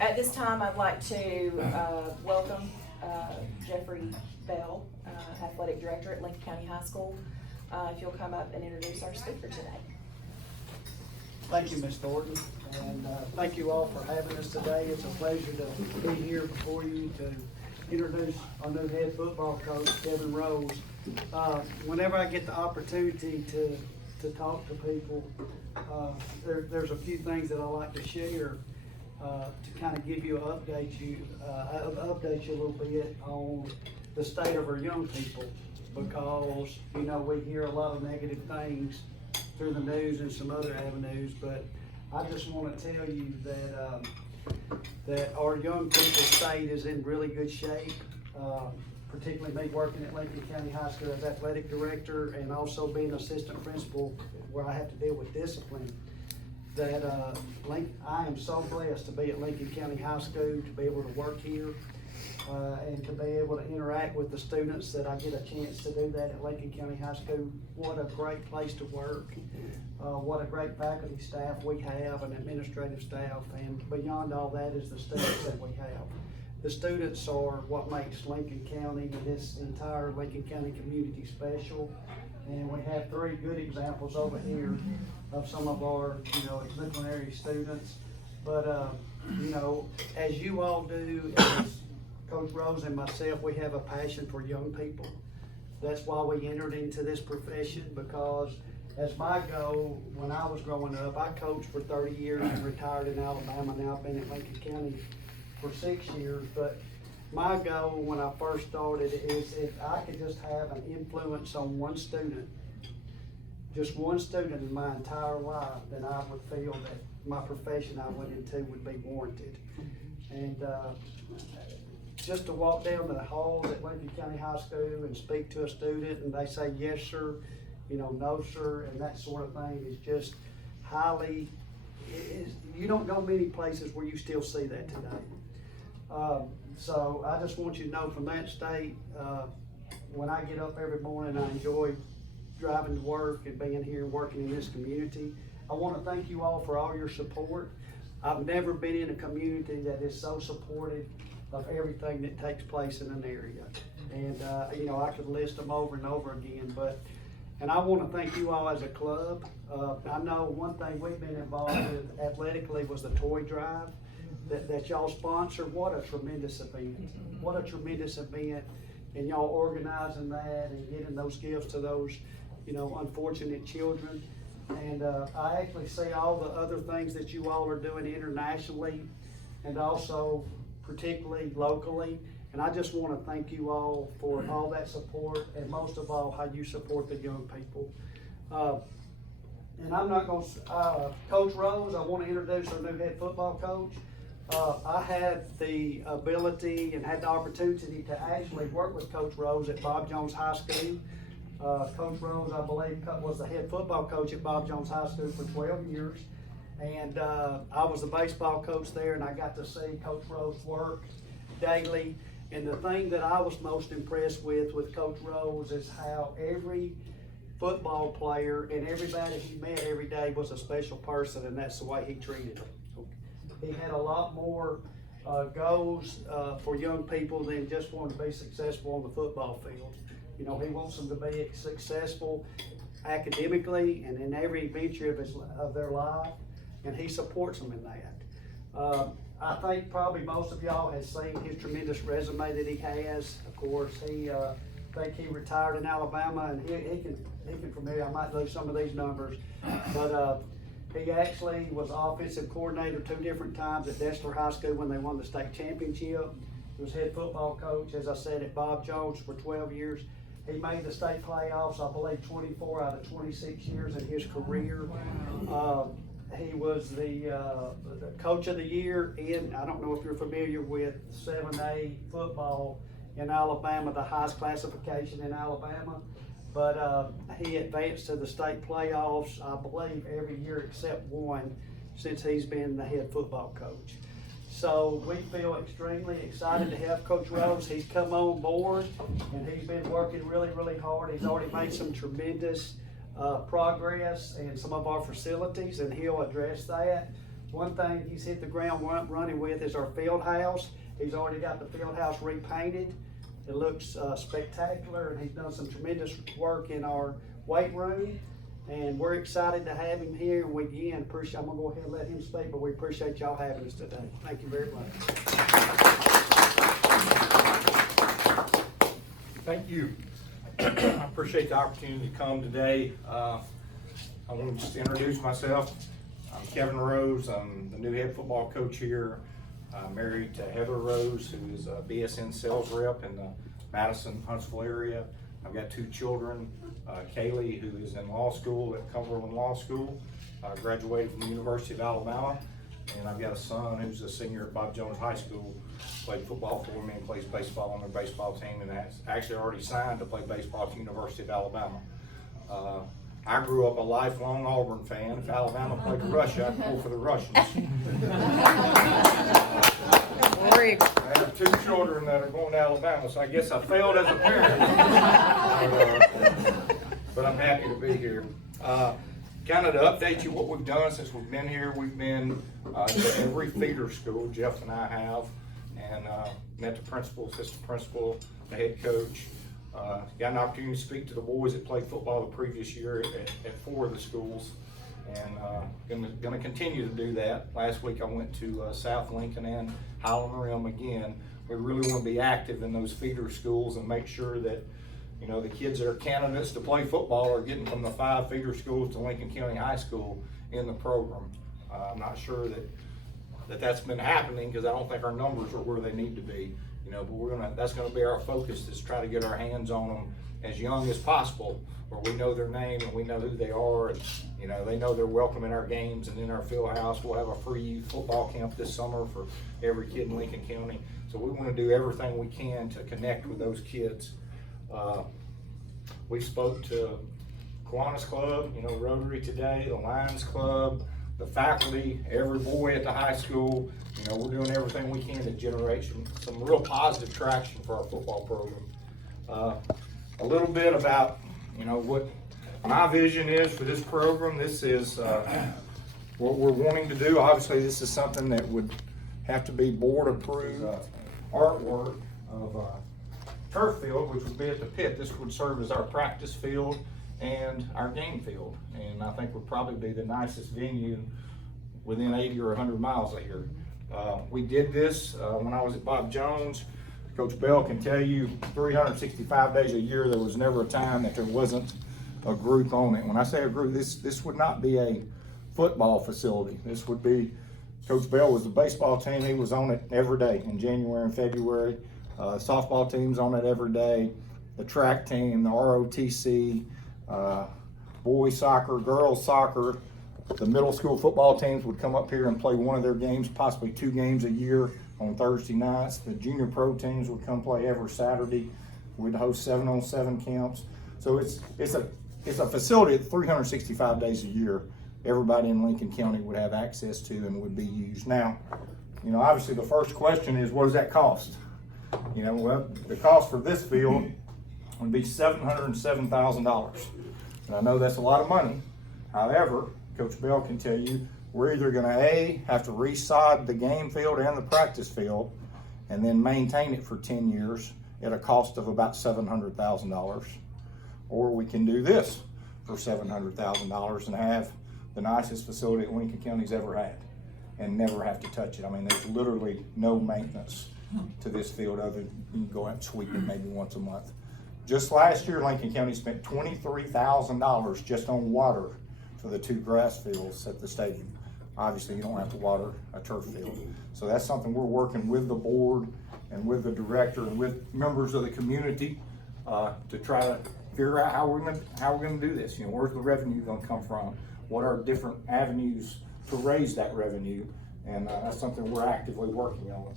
At this time, I'd like to welcome Jeffrey Bell, Athletic Director at Lincoln County High School. If you'll come up and introduce our speaker today. Thank you, Ms. Thornton, and thank you all for having us today. It's a pleasure to be here before you to introduce our new head football coach, Kevin Rose. Whenever I get the opportunity to talk to people, there's a few things that I like to share to kind of give you update you a little bit on the state of our young people, because you know we hear a lot of negative things through the news and some other avenues, but I just want to tell you that our young people's state is in really good shape. Particularly me working at Lincoln County High School as athletic director and also being assistant principal where I have to deal with discipline. That I am so blessed to be at Lincoln County High School, to be able to work here, and to be able to interact with the students, that I get a chance to do that at Lincoln County High School. What a great place to work. What a great faculty staff we have, and administrative staff, and beyond all that is the students that we have. The students are what makes Lincoln County and this entire Lincoln County community special. And we have three good examples over here of some of our, exemplary students. But, as you all do, as Coach Rose and myself, we have a passion for young people. That's why we entered into this profession, because as my goal, when I was growing up, I coached for 30 years and retired in Alabama. Now I've been at Lincoln County for 6 years, but my goal when I first started is if I could just have an influence on one student, just one student in my entire life, then I would feel that my profession I went into would be warranted. And just to walk down the halls at Lincoln County High School and speak to a student and they say yes sir, no sir, and that sort of thing is just highly, you don't go many places where you still see that today. So I just want you to know from that state, when I get up every morning, I enjoy driving to work and being here and working in this community. I want to thank you all for all your support. I've never been in a community that is so supportive of everything that takes place in an area. And, I could list them over and over again, and I want to thank you all as a club. I know one thing we've been involved with athletically was the toy drive that y'all sponsor. What a tremendous event. What a tremendous event. And y'all organizing that and getting those gifts to those, unfortunate children. And I actually see all the other things that you all are doing internationally and also particularly locally. And I just want to thank you all for all that support, and most of all, how you support the young people. And I'm not going to, Coach Rose, I want to introduce our new head football coach. I had the ability and had the opportunity to actually work with Coach Rose at Bob Jones High School. Coach Rose, I believe, was the head football coach at Bob Jones High School for 12 years. And I was the baseball coach there, and I got to see Coach Rose work daily. And the thing that I was most impressed with Coach Rose is how every football player and everybody he met every day was a special person, and that's the way he treated them. He had a lot more goals for young people than just wanting to be successful on the football field. He wants them to be successful academically and in every venture of their life, and he supports them in that. I think probably most of y'all has seen his tremendous resume that he has. Of course, I think he retired in Alabama, and he can familiar. I might lose some of these numbers, but he actually was offensive coordinator 2 different times at Dessler High School when they won the state championship. He was head football coach, as I said, at Bob Jones for 12 years. He made the state playoffs, I believe, 24 out of 26 years in his career. He was the coach of the year in, I don't know if you're familiar with 7A football in Alabama, the highest classification in Alabama. But he advanced to the state playoffs, I believe, every year except one since he's been the head football coach. So we feel extremely excited to have Coach Rose. He's come on board, and he's been working really, really hard. He's already made some tremendous progress in some of our facilities, and he'll address that. one thing he's hit the ground running with is our field house. He's already got the field house repainted. It looks spectacular, and he's done some tremendous work in our weight room. And we're excited to have him here. And we again appreciate. I'm gonna go ahead and let him speak, but we appreciate y'all having us today. Thank you very much. Thank you. I appreciate the opportunity to come today. I want to just introduce myself. I'm Kevin Rose. I'm the new head football coach here. I'm married to Heather Rose, who is a BSN sales rep in the Madison, Huntsville area. I've got two children, Kaylee, who is in law school at Cumberland Law School, graduated from the University of Alabama, and I've got a son who's a senior at Bob Jones High School, played football for me and plays baseball on their baseball team, and has actually already signed to play baseball at the University of Alabama. I grew up a lifelong Auburn fan. If Alabama played Russia, I'd pull for the Russians. I have two children that are going to Alabama, so I guess I failed as a parent. But I'm happy to be here. Kind of to update you what we've done since we've been here, we've been to every feeder school, Jeff and I have, and met the principal, assistant principal, the head coach. Got an opportunity to speak to the boys that played football the previous year at 4 of the schools, and gonna continue to do that. Last week I went to South Lincoln and Highland Rim again. We really want to be active in those feeder schools and make sure that, you know, the kids that are candidates to play football are getting from the 5 feeder schools to Lincoln County High School in the program. I'm not sure that that's been happening, because I don't think our numbers are where they need to be. You know, but that's gonna be our focus, is try to get our hands on them as young as possible, where we know their name and we know who they are, and you know, they know they're welcome in our games and in our field house. We'll have a free youth football camp this summer for every kid in Lincoln County. So we want to do everything we can to connect with those kids. We spoke to Kiwanis Club, you know, Rotary today, the Lions Club, the faculty, every boy at the high school. You know, we're doing everything we can to generate some real positive traction for our football program. A little bit about, you know, what my vision is for this program. This is what we're wanting to do. Obviously, this is something that would have to be board approved. Artwork of turf field, which would be at the pit. This would serve as our practice field and our game field, and I think would probably be the nicest venue within 80 or 100 miles of here. We did this when I was at Bob Jones. Coach Bell can tell you 365 days a year, there was never a time that there wasn't a group on it. When I say a group, this would not be a football facility. This would be, Coach Bell was the baseball team. He was on it every day in January and February. Softball team's on it every day. The track team, the ROTC, boys soccer, girls soccer. The middle school football teams would come up here and play one of their games, possibly 2 games a year on Thursday nights. The junior pro teams would come play every Saturday. We'd host 7-on-7 camps. So it's a facility that 365 days a year, everybody in Lincoln County would have access to and would be used. Now, you know, obviously the first question is, what does that cost? You know, well, the cost for this field would be $707,000. And I know that's a lot of money. However, Coach Bell can tell you, we're either gonna have to resod the game field and the practice field and then maintain it for 10 years at a cost of about $700,000. Or we can do this for $700,000 and have the nicest facility that Lincoln County's ever had and never have to touch it. I mean, there's literally no maintenance to this field other than you can go out and sweep it maybe once a month. Just last year, Lincoln County spent $23,000 just on water for the 2 grass fields at the stadium. Obviously, you don't have to water a turf field. So that's something we're working with the board and with the director and with members of the community to try to figure out how we're gonna do this. You know, where's the revenue gonna come from? What are different avenues to raise that revenue? And that's something we're actively working on.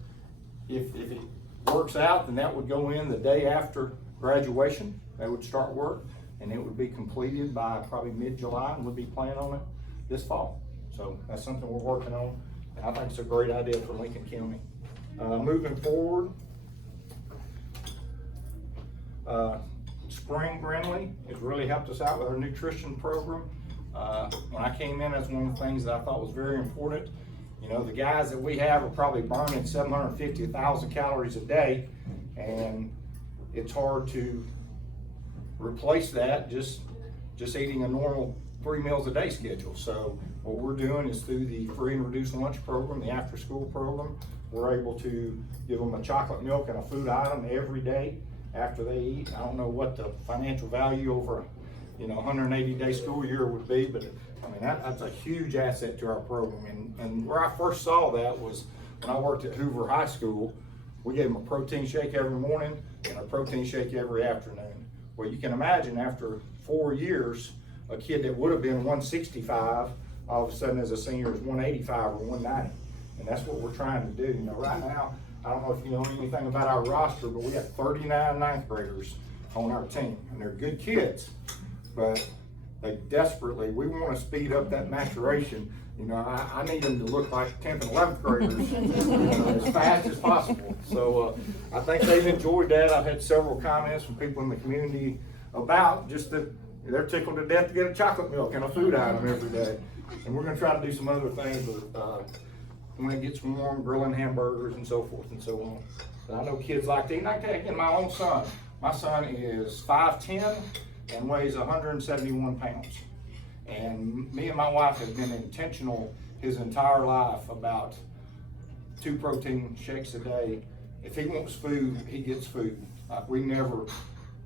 If it works out, then that would go in the day after graduation. They would start work, and it would be completed by probably mid-July, and we'll be planning on it this fall. So that's something we're working on, and I think it's a great idea for Lincoln County. Moving forward, Spring Brindley has really helped us out with our nutrition program. When I came in, that's one of the things that I thought was very important. You know, the guys that we have are probably burning 750, 1,000 calories a day, and it's hard to replace that just eating a normal 3 meals a day schedule. So what we're doing is through the free and reduced lunch program, the after school program, we're able to give them a chocolate milk and a food item every day after they eat. I don't know what the financial value over, 180-day school year would be, but I mean, that's a huge asset to our program. And where I first saw that was when I worked at Hoover High School. We gave them a protein shake every morning and a protein shake every afternoon. Well, you can imagine after 4 years, a kid that would have been 165, all of a sudden as a senior is 185 or 190. And that's what we're trying to do. Right now, I don't know if you know anything about our roster, but we have 39 ninth graders on our team, and they're good kids, but they desperately, we want to speed up that maturation. I need them to look like 10th and 11th graders as fast as possible. So I think they've enjoyed that. I've had several comments from people in the community about just that they're tickled to death to get a chocolate milk and a food item every day. And we're going to try to do some other things when it gets warm, grilling hamburgers and so forth and so on. But I know kids like to eat. And I take in my own son. My son is 5'10" and weighs 171 pounds. And me and my wife have been intentional his entire life about 2 protein shakes a day. If he wants food, he gets food. We never,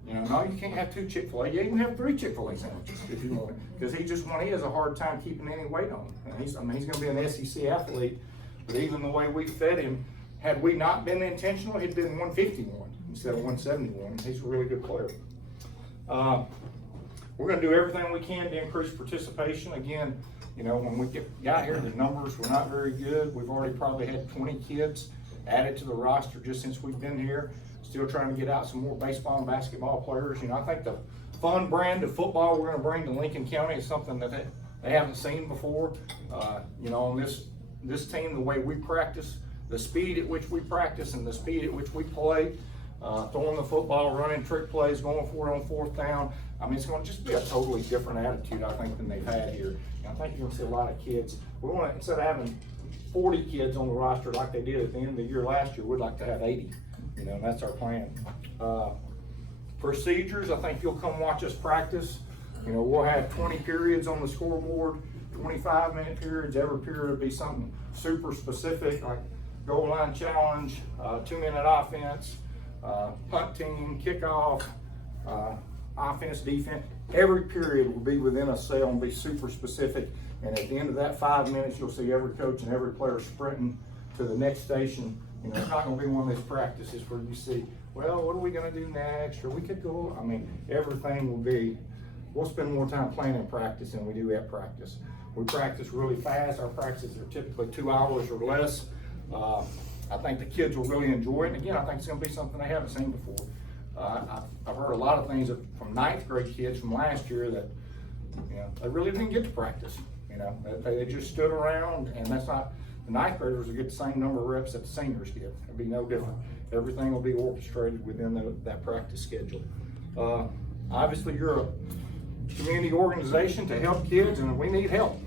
no, you can't have 2 Chick-fil-A. You even have 3 Chick-fil-A sandwiches if you want, because he has a hard time keeping any weight on. And he's going to be an SEC athlete, but even the way we fed him, had we not been intentional, he'd been 151 instead of 171. He's a really good player. We're going to do everything we can to increase participation. Again, when we got here, the numbers were not very good. We've already probably had 20 kids added to the roster just since we've been here. Still trying to get out some more baseball and basketball players. I think the fun brand of football we're going to bring to Lincoln County is something that they haven't seen before. On this team, the way we practice, the speed at which we practice and the speed at which we play, throwing the football, running trick plays, going for it on 4th down. I mean, it's going to just be a totally different attitude, I think, than they've had here. And I think you're going to see a lot of kids. We want to, instead of having 40 kids on the roster like they did at the end of the year last year, we'd like to have 80. And that's our plan. Procedures, I think you'll come watch us practice. We'll have 20 periods on the scoreboard, 25-minute periods. Every period will be something super specific, like goal line challenge, 2-minute offense, punt team, kickoff, offense, defense. Every period will be within a cell and be super specific. And at the end of that 5 minutes, you'll see every coach and every player sprinting to the next station. It's not going to be one of those practices where you see, well, what are we going to do next? Or we could go, everything will be, we'll spend more time playing in practice than we do at practice. We practice really fast. Our practices are typically 2 hours or less. I think the kids will really enjoy it. And again, I think it's going to be something they haven't seen before. I've heard a lot of things from 9th grade kids from last year that, they really didn't get to practice. They just stood around, and that's not, the 9th graders will get the same number of reps that the seniors get. It'll be no different. Everything will be orchestrated within that practice schedule. Obviously, you're a community organization to help kids, and we need help.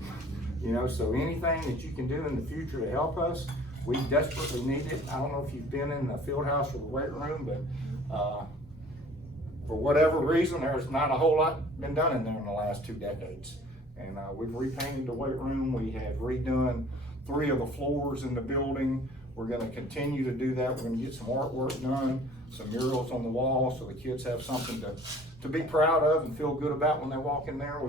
So anything that you can do in the future to help us, we desperately need it. I don't know if you've been in the field house or the weight room, but for whatever reason, there's not a whole lot been done in there in the last 2 decades. And we've repainted the weight room. We have redone 3 of the floors in the building. We're going to continue to do that. We're going to get some artwork done, some murals on the wall, so the kids have something to be proud of and feel good about when they walk in there.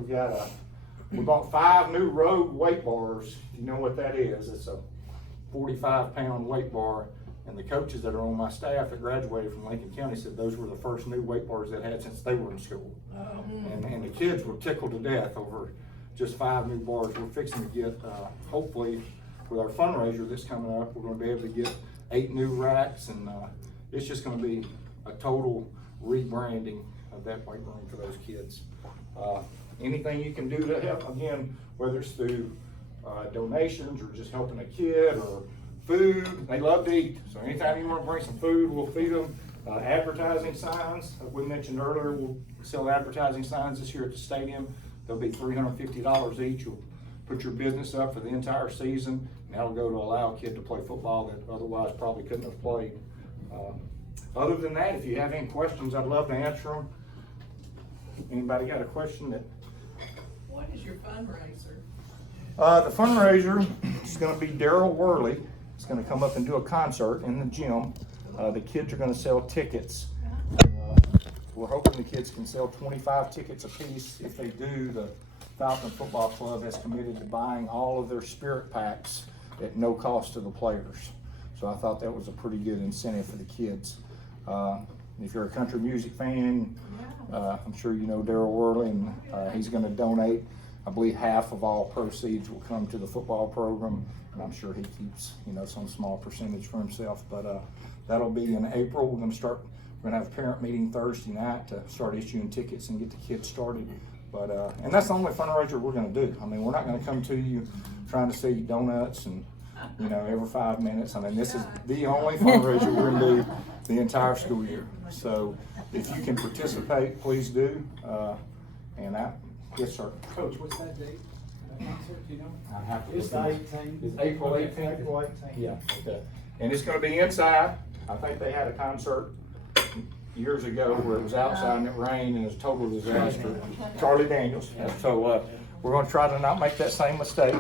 We bought 5 new Rogue weight bars. You know what that is? It's a 45-pound weight bar. And the coaches that are on my staff that graduated from Lincoln County said those were the first new weight bars they'd had since they were in school. And the kids were tickled to death over just 5 new bars. We're fixing to get, hopefully, with our fundraiser that's coming up, we're going to be able to get 8 new racks, and it's just going to be a total rebranding of that weight room for those kids. Anything you can do to help, again, whether it's through donations or just helping a kid or food, they love to eat. So anytime you want to bring some food, we'll feed them. Advertising signs, we mentioned earlier, we'll sell advertising signs this year at the stadium. They'll be $350 each. You'll put your business up for the entire season. that'll go to allow a kid to play football that otherwise probably couldn't have played. Other than that, if you have any questions, I'd love to answer them. Anybody got a question that? What is your fundraiser? The fundraiser is gonna be Daryl Worley. He's gonna come up and do a concert in the gym. The kids are gonna sell tickets. We're hoping the kids can sell 25 tickets apiece. If they do, the Falcon Football Club has committed to buying all of their spirit packs at no cost to the players. So I thought that was a pretty good incentive for the kids. If you're a country music fan, I'm sure you know Daryl Worley, and he's gonna donate, I believe half of all proceeds will come to the football program, and I'm sure he keeps, some small percentage for himself, but that'll be in April. We're gonna have a parent meeting Thursday night to start issuing tickets and get the kids started. But, and that's the only fundraiser we're gonna do. I mean, we're not gonna come to you trying to sell you donuts and, every 5 minutes. I mean, this is the only fundraiser we're gonna do the entire school year. So if you can participate, please do. Yes, sir. Coach, what's that date? That concert, do you know? I have to It's the look. 18th. It's April 18th? April 18th. Yeah, okay. And it's gonna be inside. I think they had a concert years ago where it was outside and it rained and it was a total disaster. Charlie Daniels. So, we're gonna try to not make that same mistake.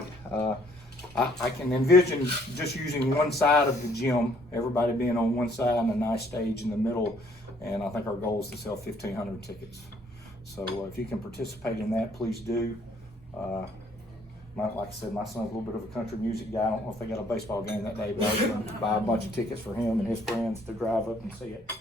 I can envision just using one side of the gym, everybody being on one side and a nice stage in the middle. And I think our goal is to sell 1,500 tickets. So if you can participate in that, please do. Like I said, my son's a little bit of a country music guy. I don't know if they got a baseball game that day, but I was gonna buy a bunch of tickets for him and his friends to drive up and see it.